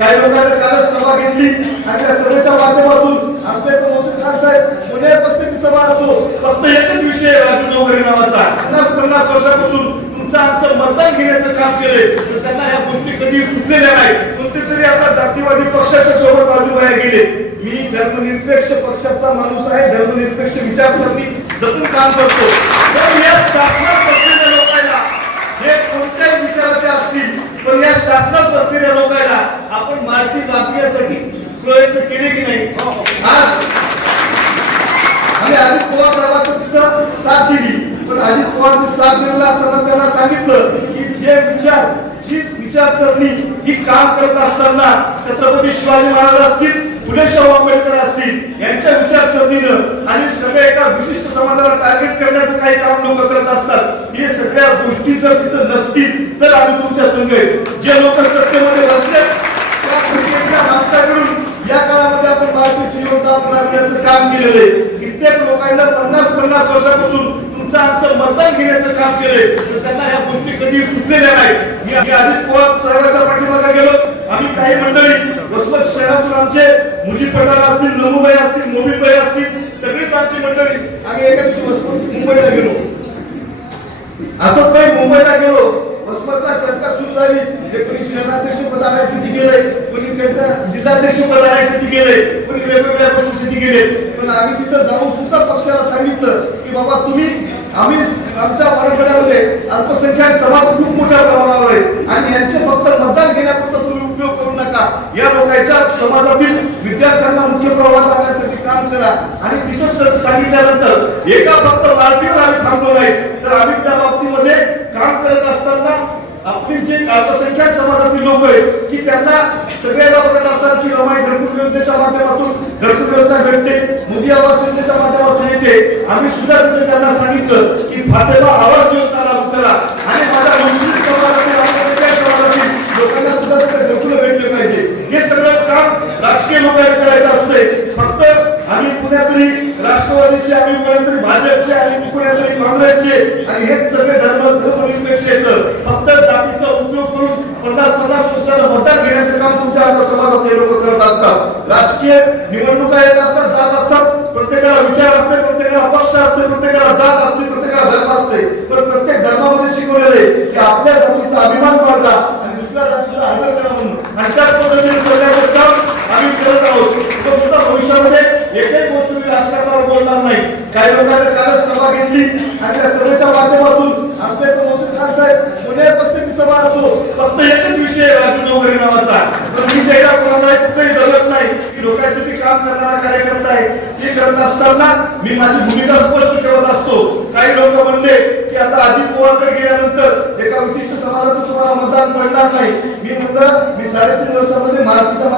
काही लोकांनी कालच सभा घेतली आणि त्या सभेच्या माध्यमातून आमच्या इथं महसूल खान साहेब पुणे पक्षाची सभा असतो फक्त एकच विषय अर्जुन राजू नवघरे नावाचा. पन्नास पन्नास वर्षापासून तुमचं आमचं मतदान घेण्याचं काम केलंय पण त्यांना या गोष्टी कधी सुटलेल्या नाही कोणते तरी आता जातीवादी पक्षाच्या सोबत बाजूबाहेर गेले. मी धर्मनिरपेक्ष पक्षाचा माणूस आहे धर्मनिरपेक्ष विचारसरणी जपून काम करतो. तर या शासनात बसलेल्या लोकांना हे कोणत्याही विचाराचे असतील पण या शासनात बसलेल्या लोकांना आपण मारती दाखवण्यासाठी प्रयत्न केले की नाही? आज आम्ही अजित पवार साहेबांचं तिथं साथ दिली. पण अजित पवारची साथ दिलेला असताना त्यांना सांगितलं की जे विचार जी विचारसरणी ही काम करत असताना छत्रपती शिवाजी महाराज असतील फुले शाहू आंबेडकर असतील यांच्या विचारसरणीनं आणि सगळ्या एका विशिष्ट समाजाला टार्गेट करण्याचं काही काम लोक करत असतात. हे सगळ्या गोष्टी जर तिथं नसतील तर आम्ही तुमच्या संघ. जे लोक सत्तेमध्ये बसले त्या संख्येच्या माणसाकडून या काळामध्ये आपण भारतीय योगदान काम केलेलं आहे. कित्येक लोकांना पन्नास पन्नास वर्षापासून तुमचं आमचं मतदान घेण्याचं काम केलंय. त्यांना या गोष्टी कधी सुटलेल्या नाही मी आम्ही अजित पवार साहेबांच्या पाठीमागे गेलो. आम्ही काही मंडळी वसमत शहरातून आमचे मुजी पठाण असतील नमुबाई असतील मोबीबाई असतील सगळीच आमची मंडळी आम्ही एका दिवशी वसमत मुंबईला गेलो. असं काही मुंबईला गेलो. वसमतला चर्चा सुरू झाली. म्हणजे कोणी शहराध्यक्ष पद आणण्यासाठी गेले कोणी त्यांचा जिल्हाध्यक्ष पद आणण्यासाठी गेले कोणी वेगवेगळ्या परिस्थिती गेले पण आम्ही तिथं जाऊन सुद्धा पक्षाला सांगितलं की बाबा तुम्ही आम्ही आमच्या मराठवाड्यामध्ये अल्पसंख्याक समाज खूप मोठ्या प्रमाणावर आहे आणि यांचे फक्त मतदान घेण्यापुरता तुम्ही उपयोग करू नका. या लोकांच्या समाजातील विद्यार्थ्यांना मुख्य प्रवाहात आणण्यासाठी काम करा. आणि तिथं सांगितल्यानंतर एका फक्त मार्टीवर आम्ही थांबलो नाही. तर आम्ही त्या बाबतीमध्ये आपली जे अल्पसंख्याक समाजातील लोक आहेत की त्यांना सगळ्याला बघत असतात की रमाई घरकुल योजनेच्या माध्यमातून घरकुल योजना भेटते मोदी आवास योजनेच्या माध्यमातून येते. आम्ही सुद्धा तिथे त्यांना सांगितलं की फातेमा आवास योजना लागू करा आणि माझ्या मुस्लिम समाजातील अल्पसंख्याक समाजातील लोकांना सुद्धा तिथे घरकुल भेटले पाहिजे. हे सगळं काम राजकीय लोकांनी करायचं असते फक्त आम्ही कुणातरी राष्ट्रवादीचे आम्ही कुणातरी भाजपचे आणि कुणातरी काँग्रेसचे आणि हे सगळे धर्म धर्म येतं फक्त जातीचा उपयोग करून पन्नास पन्नास वर्षाला मतदान घेण्याचं काम समाजात हे लोक करत असतात. राजकीय निवडणुका येत असतात जात असतात. प्रत्येकाला विचार असते प्रत्येकाला पक्ष असते प्रत्येकाला जात असते प्रत्येकाला धर्म असते. पण प्रत्येक धर्मामध्ये शिकवलेले की आपल्या जातीचा अभिमान बाळगा आणि दुसऱ्या जातीचा आदर करा म्हणून. आणि त्याच पद्धतीने काम आम्ही करत आहोत. तो सुद्धा भविष्यामध्ये एकही गोष्ट मी राजकारणावर बोलणार नाही. काही लोकांनी कालच सभा घेतली आणि त्या सभेच्या माध्यमातून आमच्या इथं महसूल खान साहेब पुणे पक्षाची सभा असो फक्त एकच विषय आहे राजू नवघरे नावाचा पण मी त्याला कोणाला कुठेही दलत नाही की लोकांसाठी काम करणारा कार्यकर्ता आहे. ते करत असताना मी माझी भूमिका स्पष्ट ठेवत असतो. काही लोक म्हणले की आता अजित पवारकडे गेल्यानंतर एका विशिष्ट समाजाचं तुम्हाला मतदान पडणार नाही. मी म्हणलं मी साडेतीन वर्षामध्ये मराठीच्या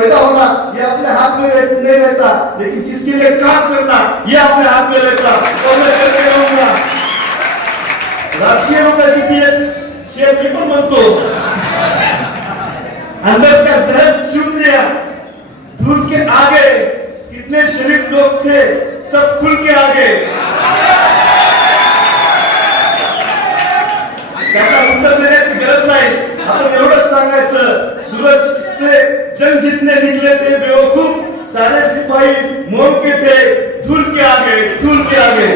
पैदा होना ये अपने हाथ में नहीं रहता लेकिन किसके लिए काम करना ये अपने हाथ में रहता और मैं करके रहूँगा। राजकीय एक शेर मी पण म्हणतो अंदर का जहर चुन लिया। धूल के आगे, कितने शरीफ लोग थे, सब खुल के आगे। सारे सिपाही मोम के थे धूल के आगे धूल के आगे.